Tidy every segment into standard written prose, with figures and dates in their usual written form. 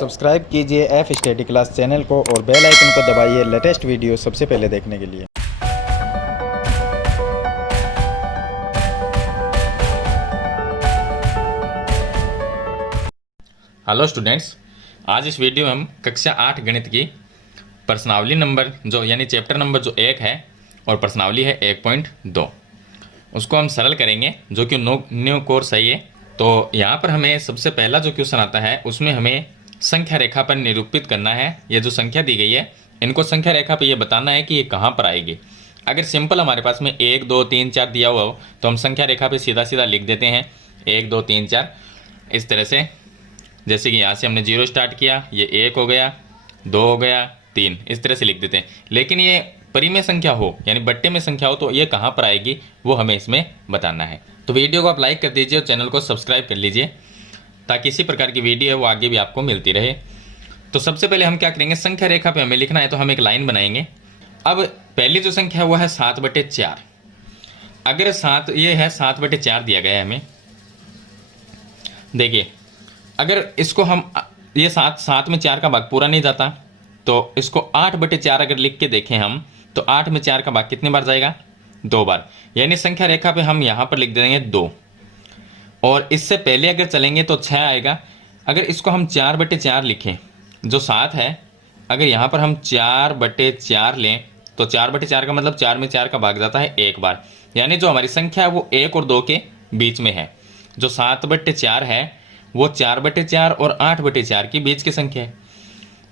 Subscribe कीजिए F study class channel को और बेल आइकन को दबाइए लेटेस्ट वीडियो सबसे पहले देखने के लिए। हेलो स्टूडेंट्स, आज इस वीडियो में हम कक्षा 8 गणित की प्रश्नावली नंबर जो यानी चैप्टर नंबर जो 1 है और प्रश्नावली है 1.2 उसको हम सरल करेंगे, जो कि न्यू कोर्स है ये। तो यहाँ पर हमें सबसे पहला जो क्वेश्चन आता है उसमें हमें संख्या रेखा पर निरूपित करना है। ये जो संख्या दी गई है इनको संख्या रेखा पर ये बताना है कि ये कहाँ पर आएगी। अगर सिंपल हमारे पास में 1 2 3 4 दिया हुआ हो तो हम संख्या रेखा पे सीधा सीधा लिख देते हैं 1 2 3 4 इस तरह से। जैसे कि यहाँ से हमने 0 स्टार्ट किया, ये 1 हो गया, 2 हो गया, 3 इस तरह से लिख देते हैं। लेकिन ये परिमेय संख्या हो यानी बट्टे में संख्या हो तो ये कहाँ पर आएगी वो हमें इसमें बताना है। तो वीडियो को आप लाइक कर दीजिए और चैनल को सब्सक्राइब कर लीजिए ताकि इसी प्रकार की वीडियो है वो आगे भी आपको मिलती रहे। तो सबसे पहले हम क्या करेंगे, संख्या रेखा पे हमें लिखना है तो हम एक लाइन बनाएंगे। अब पहली जो संख्या है वो है 7/4। अगर 7 ये है 7/4 दिया गया है हमें, देखिए अगर इसको हम ये 7 में 4 का भाग पूरा नहीं जाता तो इसको 8/4 अगर लिख के देखें हम तो 8 में 4 का भाग कितने बार जाएगा, 2 बार। यानी संख्या रेखा पे हम यहाँ पर लिख देंगे 2 और इससे पहले अगर चलेंगे तो 6 आएगा। अगर इसको हम 4/4 लिखें, जो 7 है अगर यहाँ पर हम 4/4 लें तो 4/4 का मतलब 4 में 4 का भाग जाता है 1 बार। यानी जो हमारी संख्या है वो 1 और 2 के बीच में है। जो 7/4 है वो 4/4 और 8/4 के बीच की संख्या है।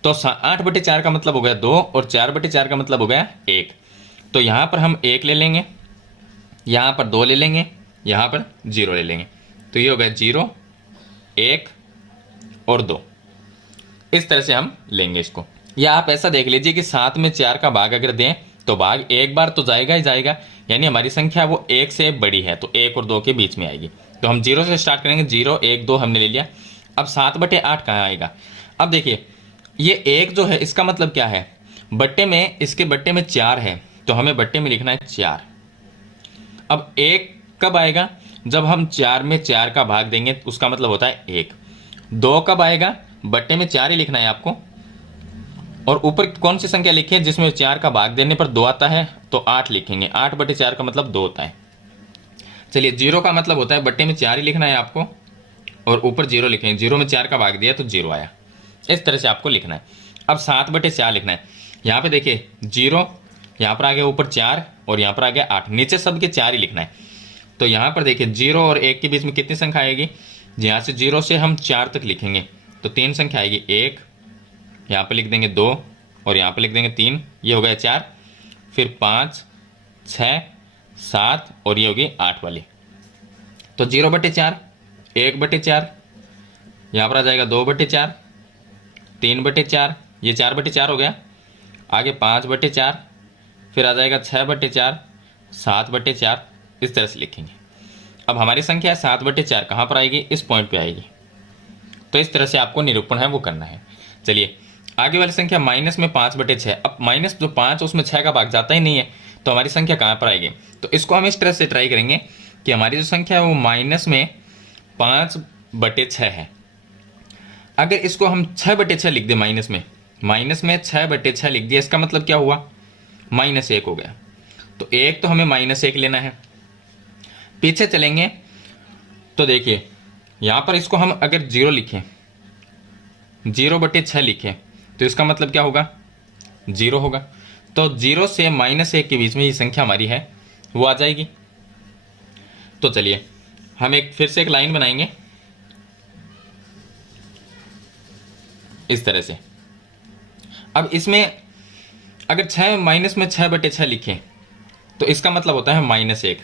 तो 8/4 का मतलब हो गया 2 और 4/4 का मतलब हो गया 1। तो यहाँ पर हम 1 ले लेंगे, यहाँ पर 2 ले लेंगे, यहाँ पर 0 ले लेंगे। तो ये हो गया 0 1 और 2 इस तरह से हम लेंगे इसको। या आप ऐसा देख लीजिए कि 7 में 4 का भाग अगर दें तो भाग 1 बार तो जाएगा ही जाएगा। यानी हमारी संख्या वो 1 से बड़ी है तो 1 और 2 के बीच में आएगी। तो हम 0 से स्टार्ट करेंगे, 0 1 2 हमने ले लिया। अब 7/8 कहाँ आएगा। अब देखिए ये 1 जो है इसका मतलब क्या है, बट्टे में इसके बट्टे में 4 है तो हमें बट्टे में लिखना है 4। अब 1 कब आएगा, जब हम 4 में 4 का भाग देंगे उसका मतलब होता है 1। 2 कब आएगा, बट्टे में 4 ही लिखना है आपको। और ऊपर कौन सी संख्या लिखी है जिसमें 4 का भाग देने पर 2 आता है तो 8 लिखेंगे। 8/4 का मतलब 2 होता है। चलिए 0 का मतलब होता है बट्टे में 4 ही लिखना है आपको और ऊपर 0 लिखेंगे। 0 में 4 का भाग दिया तो 0 आया। इस तरह से आपको लिखना है। अब 7/4 लिखना है। यहाँ पे देखिए 0 यहाँ पर आ गया, ऊपर 4 और यहाँ पर आ गया 8, नीचे सबके 4 ही लिखना है। तो यहाँ पर देखिए 0 और 1 के बीच में कितनी संख्या आएगी, यहाँ से 0 से हम 4 तक लिखेंगे तो 3 संख्या आएगी। 1 यहाँ पर लिख देंगे, 2 और यहाँ पर लिख देंगे 3, ये हो गया 4, फिर 5 6 7 और ये होगी 8 वाली। तो 0/4 1/4, यहाँ पर आ जाएगा 2/4, 3/4, ये 4/4 हो गया। आगे 5/4, फिर आ जाएगा 6/4, 7/4 इस तरह से लिखेंगे। अब हमारी संख्या 7/4 कहाँ पर आएगी, इस पॉइंट पे आएगी। तो इस तरह से आपको निरूपण है वो करना है। चलिए आगे वाली संख्या माइनस में 5/6। अब माइनस जो 5 उसमें 6 का भाग जाता ही नहीं है तो हमारी संख्या कहाँ पर आएगी। तो इसको हम इस तरह से ट्राई करेंगे कि हमारी जो संख्या है वो माइनस में 5/6 है। अगर इसको हम 6/6 लिख दें, माइनस में 6/6 लिख दिया, इसका मतलब क्या हुआ, -1 हो गया। तो 1 तो हमें -1 लेना है। पीछे चलेंगे तो देखिए यहाँ पर इसको हम अगर 0 लिखें, 0/6 लिखें तो इसका मतलब क्या होगा, 0 होगा। तो 0 से -1 के बीच में ये संख्या हमारी है वो आ जाएगी। तो चलिए हम फिर से एक लाइन बनाएंगे इस तरह से। अब इसमें अगर 6 माइनस में 6/6 लिखें तो इसका मतलब होता है -1।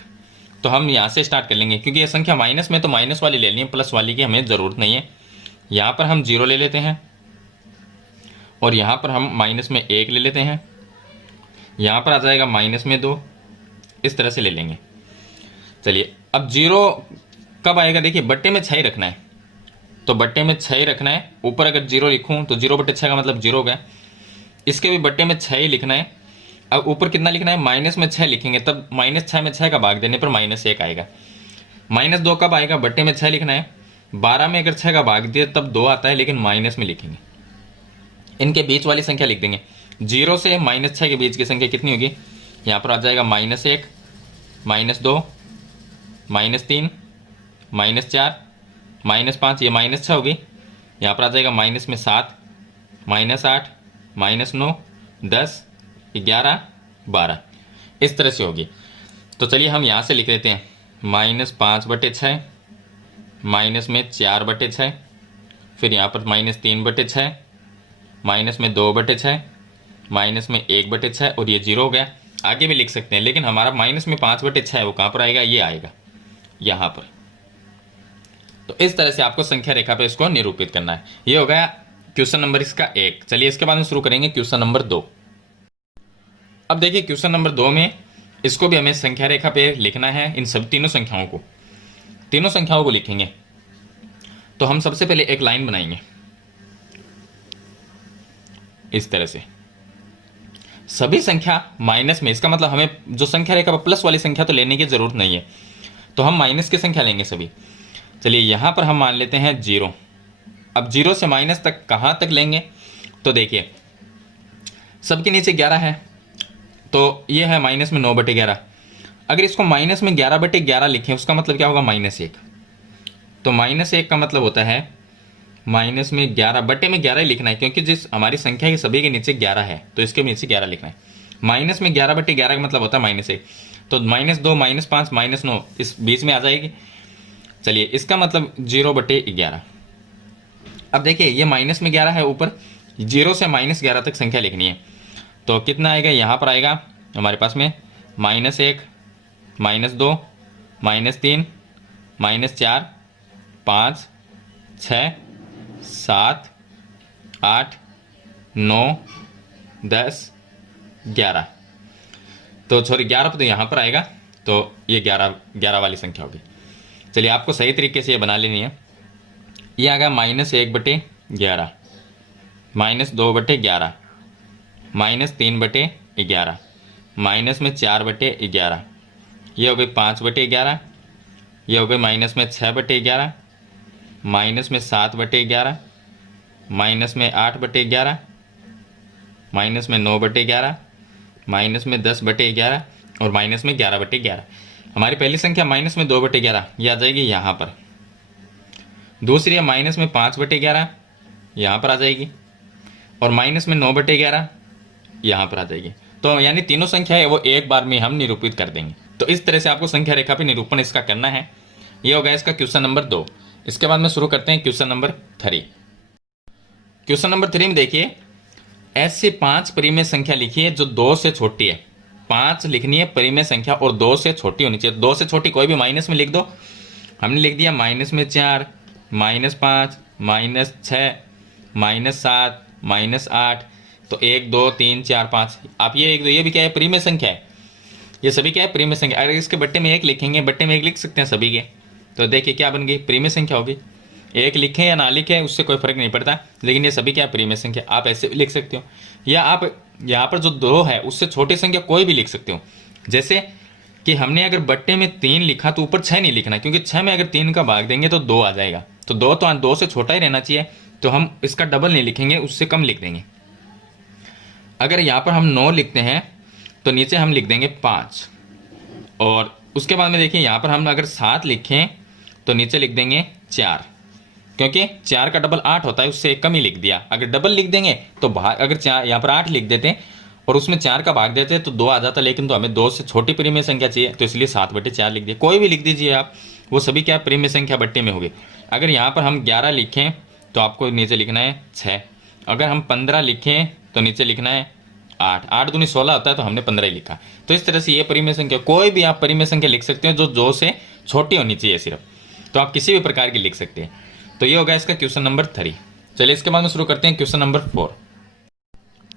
तो हम यहाँ से स्टार्ट कर लेंगे क्योंकि ये संख्या माइनस में तो माइनस वाली ले ली है, प्लस वाली की हमें ज़रूरत नहीं है। यहाँ पर हम 0 ले लेते हैं और यहाँ पर हम माइनस में 1 ले लेते हैं। यहाँ पर आ जाएगा माइनस में 2, इस तरह से ले लेंगे। चलिए अब 0 कब आएगा, देखिए बट्टे में 6 ही रखना है तो बट्टे में 6 ही रखना है। ऊपर अगर 0 लिखूं तो 0/6 का मतलब 0 हो गया। इसके भी बट्टे में 6 ही लिखना है। अब ऊपर कितना लिखना है, माइनस में 6 लिखेंगे तब -6 में 6 का भाग देने पर -1 आएगा। -2 कब आएगा, बट्टे में 6 लिखना है। 12 में अगर 6 का भाग दिया तब 2 आता है लेकिन माइनस में लिखेंगे। इनके बीच वाली संख्या लिख देंगे। 0 से -6 के बीच की संख्या कितनी होगी? यहाँ पर आ जाएगा -1, -2, -3, -4, -5, ये -6 होगी। यहाँ पर आ जाएगा माइनस में 7, -8, -9, 10, 11, 12, इस तरह से होगी। तो चलिए हम यहाँ से लिख लेते हैं -5/6, माइनस में 4/6, फिर यहाँ पर -3/6, माइनस में 2/6, माइनस में 1/6 और ये 0 हो गया। आगे भी लिख सकते हैं, लेकिन हमारा माइनस में 5/6 है, वो कहाँ पर आएगा? ये आएगा यहाँ पर। तो इस तरह से आपको संख्या रेखा पे इसको निरूपित करना है। ये हो गया क्वेश्चन नंबर इसका 1। चलिए इसके बाद में शुरू करेंगे क्वेश्चन नंबर 2। अब देखिए क्वेश्चन नंबर 2 में इसको भी हमें संख्या रेखा पे लिखना है। इन सब तीनों संख्याओं को लिखेंगे। तो हम सबसे पहले एक लाइन बनाएंगे इस तरह से, सभी संख्या माइनस में। इसका मतलब हमें जो संख्या रेखा पर प्लस वाली संख्या तो लेने की जरूरत नहीं है, तो हम माइनस की संख्या लेंगे सभी। चलिए यहां पर हम मान लेते हैं 0। अब 0 से माइनस तक कहां तक लेंगे? तो देखिए सबके नीचे 11 है, तो ये है माइनस में 9/11। अगर इसको माइनस में 11/11 लिखें, उसका मतलब क्या होगा? -1। तो -1 का मतलब होता है माइनस में 11 बटे में 11 ही लिखना है, क्योंकि जिस हमारी संख्या के सभी के नीचे 11 है तो इसके नीचे 11 लिखना है। माइनस में 11/11 का मतलब होता है -1, तो -2, -5, -9 इस बीच में आ जाएगी। चलिए इसका मतलब 0/11। अब देखिए ये माइनस में 11 है, ऊपर 0 से -11 तक संख्या लिखनी है। तो कितना आएगा? यहाँ पर आएगा हमारे पास में -1, -2, -3, -4, 5, 6, 7, 8, 9, 10, 11। तो सॉरी 11 पर तो यहाँ पर आएगा, तो ये 11 वाली संख्या होगी। चलिए आपको सही तरीके से ये बना लेनी है। ये आ गया -1/11, -2/11, -3/11, माइनस में 4/11, ये हो गई 5/11, ये हो गई माइनस में 6/11, माइनस में 7/11, माइनस में 8/11, माइनस में 9/11, माइनस में 10/11 और माइनस में 11/11। हमारी पहली संख्या माइनस में 2/11 ये आ जाएगी यहाँ पर। दूसरी है माइनस में 5/11 यहाँ पर आ जाएगी, और माइनस में 9/11 यहाँ पर आ जाएगी। तो यानी तीनों संख्या है वो एक बार में हम निरूपित कर देंगे। तो इस तरह से आपको संख्या रेखा पे निरूपण इसका करना है। ये हो गया इसका क्वेश्चन नंबर 2। इसके बाद में शुरू करते हैं क्वेश्चन नंबर 3। क्वेश्चन नंबर 3 में देखिए ऐसे 5 परिमेय संख्या लिखिए जो 2 से छोटी है। 5 लिखनी है परिमेय संख्या और 2 से छोटी होनी चाहिए। 2 से छोटी कोई भी माइनस में लिख दो। हमने लिख दिया माइनस में 4, -5, -6, -7, -8। तो 1, 2, 3, 4, 5। आप ये भी क्या है? परिमेय संख्या है। ये सभी क्या है? परिमेय संख्या। अगर इसके बट्टे में 1 लिखेंगे, बट्टे में 1 लिख सकते हैं सभी के, तो देखिए क्या बन गई? परिमेय संख्या होगी। 1 लिखें या ना लिखें उससे कोई फर्क नहीं पड़ता, लेकिन ये सभी क्या है? परिमेय संख्या। आप ऐसे भी लिख सकते हो, या आप यहाँ पर जो 2 है उससे छोटी संख्या कोई भी लिख सकते हो। जैसे कि हमने अगर बट्टे में 3 लिखा तो ऊपर 6 नहीं लिखना, क्योंकि 6 में अगर 3 का भाग देंगे तो 2 आ जाएगा। तो 2 से छोटा ही रहना चाहिए, तो हम इसका डबल नहीं लिखेंगे, उससे कम लिख देंगे। अगर यहाँ पर हम 9 लिखते हैं तो नीचे हम लिख देंगे 5, और उसके बाद में देखिए यहाँ पर हम अगर 7 लिखें तो नीचे लिख देंगे 4, क्योंकि 4 का डबल 8 होता है, उससे एक कम ही लिख दिया। अगर डबल लिख देंगे तो भाग, अगर यहाँ पर 8 लिख देते हैं और उसमें 4 का भाग देते तो 2 आ जाता, लेकिन तो हमें 2 से छोटी परिमेय संख्या चाहिए, तो इसलिए 7/4 लिख दिया। कोई भी लिख दीजिए आप, वो सभी क्या परिमेय संख्या बट्टे में होगी। अगर यहाँ पर हम 11 लिखें तो आपको नीचे लिखना है 6। अगर हम 15 लिखें तो नीचे लिखना है 8। 8 दूनी 16 होता है, तो हमने 15 ही लिखा। तो इस तरह से ये परिमेय संख्या, कोई भी आप परिमेय संख्या लिख सकते हैं जो 2 से छोटी होनी चाहिए सिर्फ, तो आप किसी भी प्रकार की लिख सकते हैं। तो ये होगा इसका क्वेश्चन नंबर 3। चलिए इसके बाद में शुरू करते हैं क्वेश्चन नंबर 4।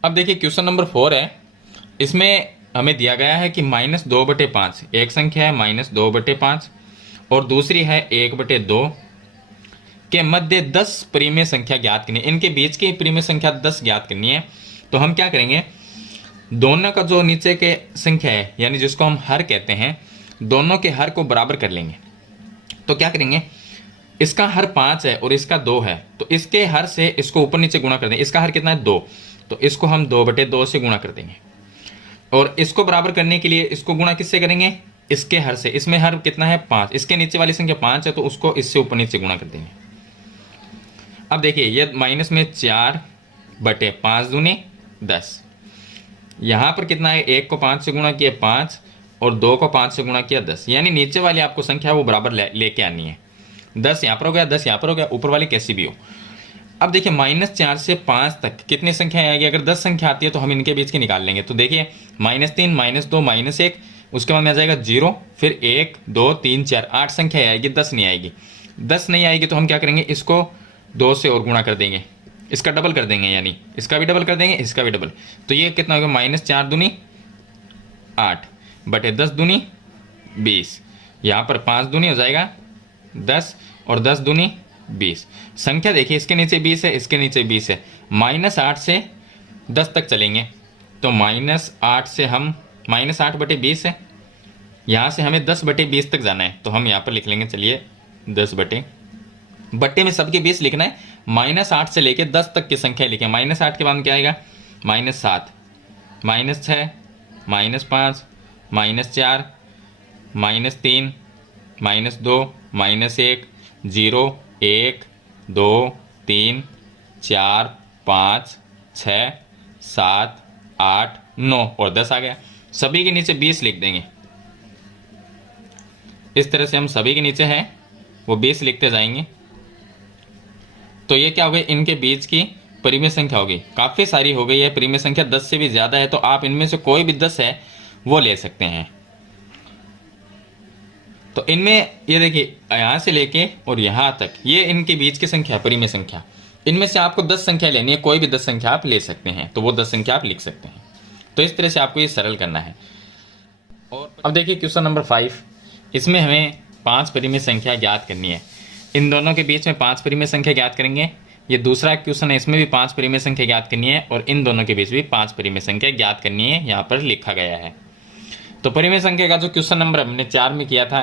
अब देखिए क्वेश्चन नंबर 4 है, इसमें हमें दिया गया है कि -2/5 एक संख्या है, -2/5 और दूसरी है 1/2 के मध्य 10 परिमेय संख्या ज्ञात करनी है। इनके बीच की परिमेय संख्या 10 ज्ञात करनी है। तो हम क्या करेंगे? दोनों का जो नीचे के संख्या है, यानी जिसको हम हर कहते हैं, दोनों के हर को बराबर कर लेंगे। तो क्या करेंगे? इसका हर 5 है और इसका 2 है, तो इसके हर से इसको ऊपर नीचे गुणा कर देंगे। इसका हर कितना है 2, तो इसको हम 2/2 से गुणा कर देंगे। और इसको बराबर करने के लिए इसको गुणा किससे करेंगे, इसके हर से। इसमें हर कितना है 5, इसके नीचे वाली संख्या 5 है, तो उसको इससे ऊपर नीचे गुणा कर देंगे। अब देखिए ये माइनस में 4/5 दूनी 10, यहाँ पर कितना है, 1 को 5 से गुणा किया 5 और 2 को 5 से गुणा किया 10, यानी नीचे वाली आपको संख्या वो बराबर लेके आनी है। 10 यहाँ पर हो गया, 10 यहाँ पर हो गया, ऊपर वाली कैसी भी हो। अब देखिए -4 से 5 तक कितनी संख्या आएगी, अगर 10 संख्या आती है तो हम इनके बीच की निकाल लेंगे। तो देखिए -3 -2 -1, उसके बाद में आ जाएगा 0, फिर 1 2 3 4 8 संख्या आएगी, 10 नहीं आएगी। 10 नहीं आएगी तो हम क्या करेंगे, इसको 2 से और गुणा कर देंगे, इसका डबल कर देंगे, यानी इसका भी डबल कर देंगे, इसका भी डबल। तो ये कितना होगा, -4 दूनी 8 बटे 10 दूनी 20, यहाँ पर 5 दूनी हो जाएगा 10 और 10 दूनी 20। संख्या देखिए इसके नीचे 20 है, इसके नीचे 20 है। -8 से 10 तक चलेंगे, तो -8 से हम -8/20 है, यहाँ से हमें 10/20 तक जाना है, तो हम यहाँ पर लिख लेंगे, चलिए 10 बट्टे में सबके 20 लिखना है। -8 से लेके 10 तक की संख्या लिखें। -8 के बाद क्या आएगा, -7 -6 -5 -4 -3 -2 -1 0 1 2 3 4 5 6 7 8 9 और 10 आ गया। सभी के नीचे 20 लिख देंगे। इस तरह से हम सभी के नीचे हैं वो 20 लिखते जाएंगे। तो ये क्या हो गई, इनके बीच की परिमेय संख्या होगी। काफ़ी सारी हो गई है परिमेय संख्या, 10 से भी ज़्यादा है, तो आप इनमें से कोई भी 10 है वो ले सकते हैं। तो इनमें ये देखिए यहाँ से लेके और यहाँ तक ये इनके बीच की संख्या परिमेय संख्या। इनमें से आपको 10 संख्या लेनी है, कोई भी 10 संख्या आप ले सकते हैं, तो वो 10 संख्या आप लिख सकते हैं। तो इस तरह से आपको ये सरल करना है। और अब देखिए क्वेश्चन नंबर 5, इसमें हमें 5 परिमेय संख्या ज्ञात करनी है। इन दोनों के बीच में 5 परिमेय संख्या ज्ञात करेंगे। ये दूसरा क्वेश्चन है, इसमें भी 5 परिमेय संख्या ज्ञात करनी है और इन दोनों के बीच भी 5 परिमेय संख्या ज्ञात करनी है, यहाँ पर लिखा गया है। तो परिमेय संख्या का जो क्वेश्चन नंबर हमने 4 में किया था,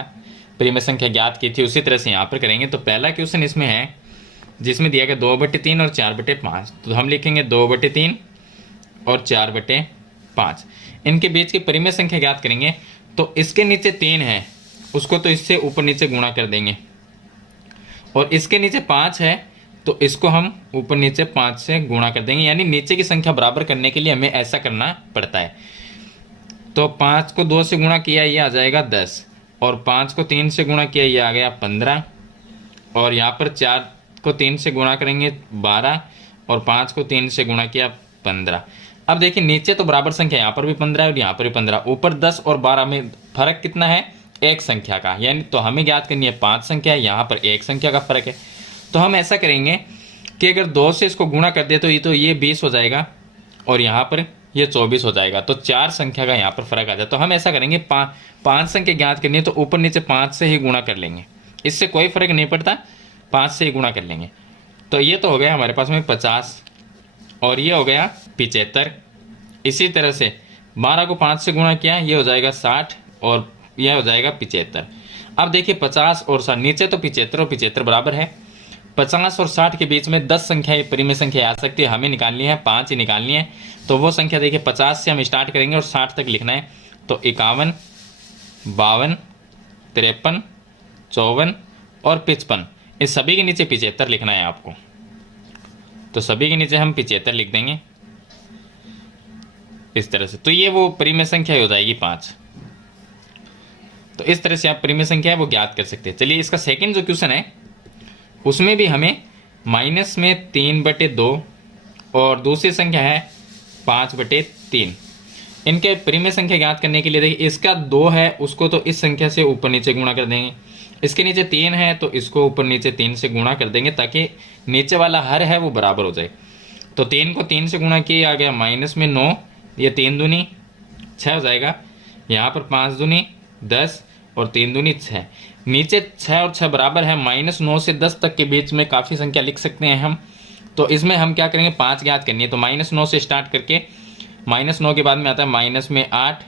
परिमेय संख्या ज्ञात की थी, उसी तरह से यहाँ पर करेंगे। तो पहला क्वेश्चन इसमें है जिसमें दिया गया 2/3 और 4/5, तो हम लिखेंगे 2/3 और 4/5। इनके बीच की परिमेय संख्या ज्ञात करेंगे। तो इसके नीचे 3 है, उसको तो इससे ऊपर नीचे गुणा कर देंगे, और इसके नीचे 5 है तो इसको हम ऊपर नीचे 5 से गुणा कर देंगे, यानी नीचे की संख्या बराबर करने के लिए हमें ऐसा करना पड़ता है। तो 5 को 2 से गुणा किया ये आ जाएगा 10, और 5 को 3 से गुणा किया ये आ गया 15, और यहाँ पर 4 को 3 से गुणा करेंगे 12, और 5 को 3 से गुणा किया 15। अब देखिए नीचे तो बराबर संख्या, यहाँ पर भी 15 है और यहाँ पर भी 15, ऊपर 10 और 12 में फर्क कितना है, एक संख्या का, यानी तो हमें ज्ञात करनी है 5 संख्या, यहाँ पर एक संख्या का फर्क है। तो हम ऐसा करेंगे कि अगर 2 से इसको गुणा कर दे तो ये 20 हो जाएगा और यहाँ पर ये 24 हो जाएगा, तो 4 संख्या का यहाँ पर फर्क आ जाए। तो हम ऐसा करेंगे 5 संख्या ज्ञात करनी है तो ऊपर नीचे 5 से ही गुणा कर लेंगे, इससे कोई फर्क नहीं पड़ता, 5 से ही गुणा कर लेंगे। तो ये तो हो गया हमारे पास में 50 और ये हो गया 75। इसी तरह से 12 को 5 से गुणा किया ये हो जाएगा 60 और यह हो जाएगा 75। अब देखिए 50 और 60, नीचे तो 75 और 75 बराबर है, 50 और 60 के बीच में 10 संख्या परिमेय संख्या आ सकती है, हमें निकालनी है 5 ही निकालनी है। तो वो संख्या देखिए 50 से हम स्टार्ट करेंगे और 60 तक लिखना है। तो 51 52 53 54 और 55, इस सभी के नीचे 75 लिखना है आपको। तो सभी के नीचे हम 75 लिख देंगे इस तरह से। तो ये वो परिमेय संख्या हो जाएगी 5। तो इस तरह से आप परिमेय संख्या है वो ज्ञात कर सकते हैं। चलिए इसका सेकंड जो क्वेश्चन है उसमें भी हमें माइनस में 3/2 और दूसरी संख्या है 5/3, इनके परिमेय संख्या ज्ञात करने के लिए देखिए इसका 2 है उसको तो इस संख्या से ऊपर नीचे गुणा कर देंगे, इसके नीचे 3 है तो इसको ऊपर नीचे 3 से गुणा कर देंगे ताकि नीचे वाला हर है वो बराबर हो जाए। तो 3 को 3 से गुणा किया आ गया माइनस में 9, ये 3 दूनी 6 हो जाएगा, यहाँ पर 5 दूनी 10 और 3 दूनी 6, नीचे 6 और 6 बराबर है। -9 से 10 तक के बीच में काफ़ी संख्या लिख सकते हैं हम। तो इसमें हम क्या करेंगे 5 ज्ञात करनी है। तो -9 से स्टार्ट करके -9 के बाद में आता है -8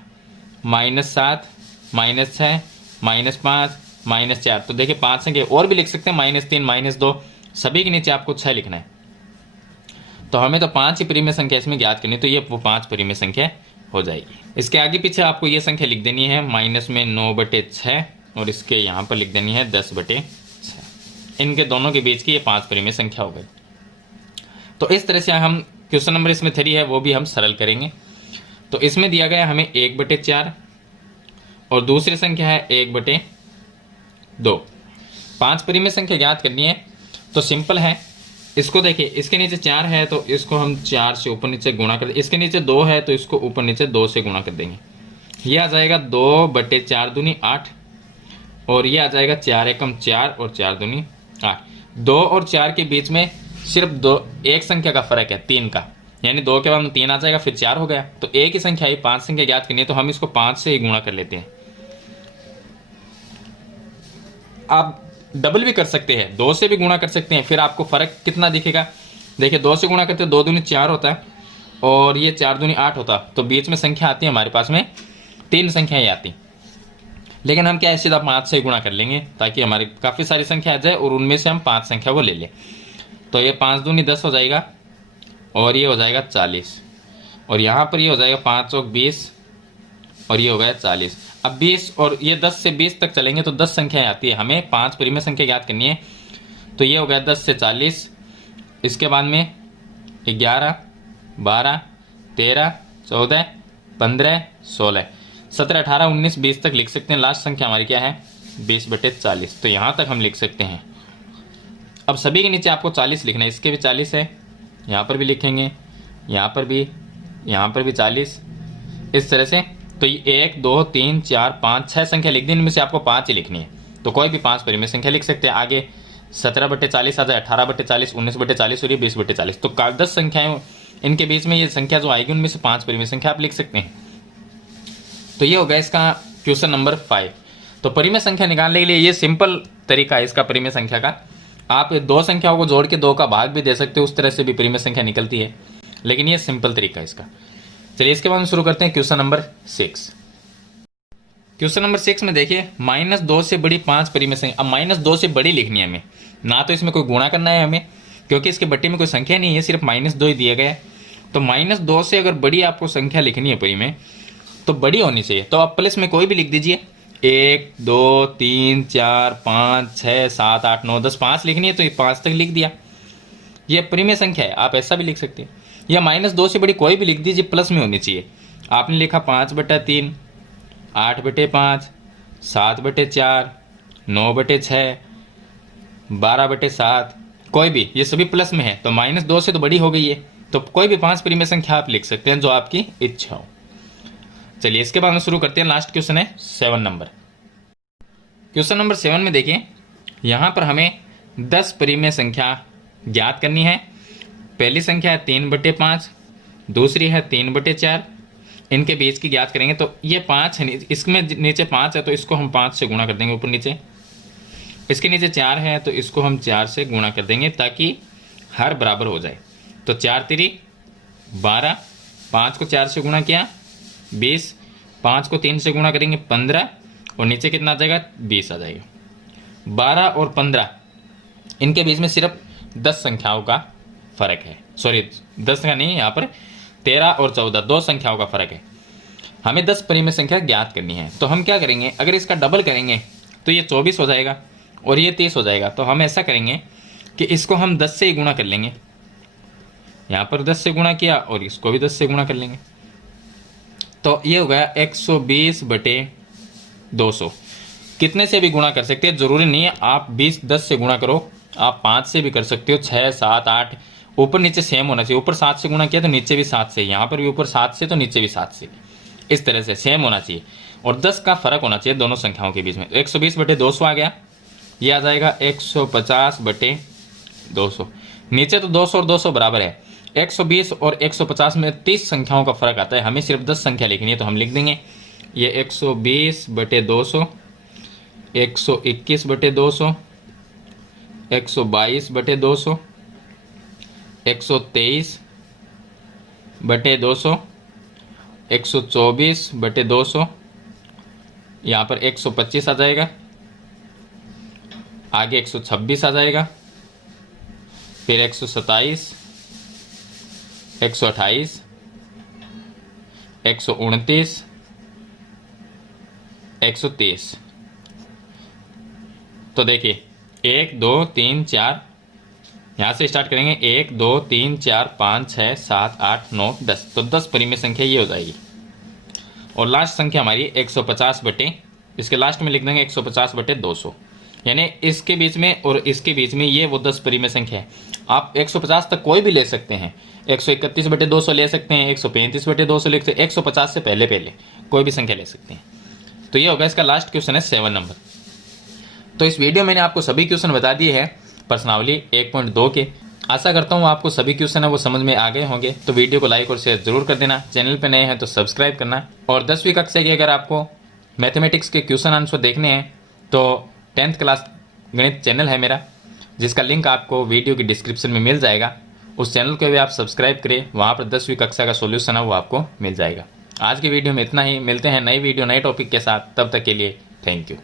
-7 -6 -5 -4। तो देखिए 5 संख्या और भी लिख सकते हैं, -3 -2, सभी के नीचे आपको 6 लिखना है। तो हमें तो 5 ही परिमेय संख्या इसमें ज्ञात करनी है, तो ये वो 5 परिमेय संख्या हो जाएगी। इसके आगे पीछे आपको ये संख्या लिख देनी है माइनस में 9/6 और इसके यहाँ पर लिख देनी है 10/6। इनके दोनों के बीच की ये 5 परिमेय संख्या हो गई। तो इस तरह से हम क्वेश्चन नंबर इसमें 3 है वो भी हम सरल करेंगे। तो इसमें दिया गया हमें 1/4 और दूसरी संख्या है 1/2। 5 परिमेय संख्या ज्ञात करनी है तो सिंपल है। इसको देखिए, इसके नीचे 4 है तो इसको हम 4 से ऊपर नीचे गुणा कर देंगे। इसके नीचे 2 है तो इसको ऊपर नीचे 2 से गुणा कर देंगे। ये आ जाएगा 2/4 दूनी 8 और ये आ जाएगा 4 एकम 4 और 4 दूनी 8। 2 और 4 के बीच में सिर्फ एक संख्या का फर्क है, 3 का, यानी 2 के बाद में 3 आ जाएगा, फिर 4 हो गया। तो एक ही संख्या है, 5 संख्या ज्ञात करनी है तो हम इसको 5 से ही गुणा कर लेते हैं। आप डबल भी कर सकते हैं, 2 से भी गुणा कर सकते हैं, फिर आपको फर्क कितना दिखेगा। देखिए 2 से गुणा करते 2 दूनी 4 होता है और ये 4 दूनी 8 होता, तो बीच में संख्या आती है हमारे पास में 3 संख्याएं आती। लेकिन हम क्या है, सीधा 5 से गुणा कर लेंगे ताकि हमारी काफ़ी सारी संख्या आ जाए और उनमें से हम 5 संख्या वो ले लें। तो ये 5 दूनी 10 हो जाएगा और ये हो जाएगा 40 और यहाँ पर ये हो जाएगा 5 और 20 और ये हो गया 40। अब 20 और ये 10 से 20 तक चलेंगे तो 10 संख्याएं आती है, हमें 5 परिमेय संख्या ज्ञात करनी है। तो ये हो गया 10 से 40, इसके बाद में 11, 12, 13, 14, 15, 16, 17, 18, 19, 20 तक लिख सकते हैं। लास्ट संख्या हमारी क्या है, 20/40। तो यहाँ तक हम लिख सकते हैं। अब सभी के नीचे आपको 40 लिखना है, इसके भी 40 है, यहाँ पर भी लिखेंगे, यहाँ पर भी, यहाँ पर भी 40, इस तरह से। तो ये 1, 2, 3, 4, 5, 6 संख्या लिख दी, इनमें से आपको 5 ही लिखनी है। तो कोई भी 5 परिमेय संख्या लिख सकते हैं। आगे 17/40 आ जाए, 18/40, 19/40 और ये 20/40। तो 10 संख्याएं, इनके बीच में ये संख्या जो आएगी उनमें से 5 परिमेय संख्या आप लिख सकते हैं। तो ये हो गया इसका क्वेश्चन नंबर 5। तो परिमेय संख्या निकालने के लिए ये सिंपल तरीका है इसका परिमेय संख्या का। आप 2 संख्याओं को जोड़ के 2 का भाग भी दे सकते हो, उस तरह से भी परिमेय संख्या निकलती है, लेकिन ये सिंपल तरीका है इसका। चलिए इसके बाद हम शुरू करते हैं क्वेश्चन नंबर 6। क्वेश्चन नंबर 6 में देखिए -2 से बड़ी 5 परिमेय संख्या। अब -2 से बड़ी लिखनी है हमें, ना तो इसमें कोई गुणा करना है हमें, क्योंकि इसके बट्टे में कोई संख्या नहीं है, सिर्फ -2 ही दिया गया है। तो -2 से अगर बड़ी आपको संख्या लिखनी है परिमेय, तो बड़ी होनी चाहिए। तो आप प्लस में कोई भी लिख दीजिए, 1, 2, 3, 4, 5, 6, 7, 8, 9, 10, 5 लिखनी है तो ये 5 तक लिख दिया। ये परिमेय संख्या है, आप ऐसा भी लिख सकते हैं, या -2 से बड़ी कोई भी लिख दीजिए, प्लस में होनी चाहिए। आपने लिखा 5/3, 8/5, 7/4, 9/6, 12/7, कोई भी, ये सभी प्लस में है। तो -2 से तो बड़ी हो गई है, तो कोई भी 5 परिमेय संख्या आप लिख सकते हैं जो आपकी इच्छा हो। चलिए इसके बाद हम शुरू करते हैं। लास्ट क्वेश्चन है 7 नंबर। क्वेश्चन नंबर 7 में देखिए, यहाँ पर हमें 10 परिमेय संख्या ज्ञात करनी है। पहली संख्या है 3/5, दूसरी है 3/4, इनके बीच की ज्ञात करेंगे। तो ये 5 है, इसमें नीचे 5 है तो इसको हम 5 से गुणा कर देंगे ऊपर नीचे। इसके नीचे 4 है तो इसको हम 4 से गुणा कर देंगे ताकि हर बराबर हो जाए। तो 4 तिरी 12, 5 को 4 से गुणा किया 20, 5 को 3 से गुणा करेंगे 15 और नीचे कितना आ जाएगा, 20 आ जाएगा। 12 और 15 इनके बीच में सिर्फ 10 संख्याओं का फर्क है, सॉरी 10 का नहीं, यहाँ पर 13 और 14 2 संख्याओं का फर्क है। हमें 10 परिमेय संख्या ज्ञात करनी है। तो हम क्या करेंगे, अगर इसका डबल करेंगे तो ये 24 हो जाएगा और ये 30 हो जाएगा। तो हम ऐसा करेंगे कि इसको हम 10 से ही गुणा कर लेंगे, यहाँ पर 10 से गुणा किया और इसको भी 10 से गुणा कर लेंगे। तो ये हो गया 120/200। कितने से भी गुणा कर सकते हैं, जरूरी नहीं है आप 10 से गुणा करो, आप 5 से भी कर सकते हो, 6, 7, 8, ऊपर नीचे सेम होना चाहिए। ऊपर 7 से गुणा किया तो नीचे भी 7 से, यहाँ पर भी ऊपर 7 से तो नीचे भी 7 से, इस तरह से सेम होना चाहिए और 10 का फर्क होना चाहिए दोनों संख्याओं के बीच में। 120/200 आ गया, ये आ जाएगा 150/200। नीचे तो 200 और 200 बराबर है, 120 और 150 में 30 संख्याओं का फर्क आता है। हमें सिर्फ 10 संख्या लिखनी है तो हम लिख देंगे ये 120/200, 121/200, 122/200, 123/200, 124/200, यहाँ पर 125 आ जाएगा आगे 126 आ जाएगा, फिर 127, 128, 129, 130। तो देखिए 1 2 3 4, यहाँ से स्टार्ट करेंगे 1 2 3 4 5 6 7 8 9 10, तो 10 परिमेय संख्या ये हो जाएगी। और लास्ट संख्या हमारी 150 बटे, इसके लास्ट में लिख देंगे 150 बटे 200, यानी इसके बीच में और इसके बीच में ये वो 10 परिमेय संख्या है। आप 150 तक कोई भी ले सकते हैं, 131 बटे 200 ले सकते हैं, 135 बटे 200 ले सकते हैं, 150 से पहले पहले कोई भी संख्या ले सकते हैं। तो ये होगा इसका लास्ट क्वेश्चन है 7 नंबर। तो इस वीडियो में मैंने आपको सभी क्वेश्चन बता दिए हैं प्रश्नावली 1.2 के। आशा करता हूँ आपको सभी क्वेश्चन है वो समझ में आ गए होंगे। तो वीडियो को लाइक और शेयर जरूर कर देना, चैनल पे नए हैं तो सब्सक्राइब करना। और 10वीं कक्षा की अगर आपको मैथमेटिक्स के क्वेश्चन आंसर देखने हैं तो 10th क्लास गणित चैनल है मेरा, जिसका लिंक आपको वीडियो की डिस्क्रिप्शन में मिल जाएगा। उस चैनल को भी आप सब्सक्राइब करें, वहाँ पर 10वीं कक्षा का सोल्यूशन है वो आपको मिल जाएगा। आज की वीडियो में इतना ही, मिलते हैं नई वीडियो नए टॉपिक के साथ, तब तक के लिए थैंक यू।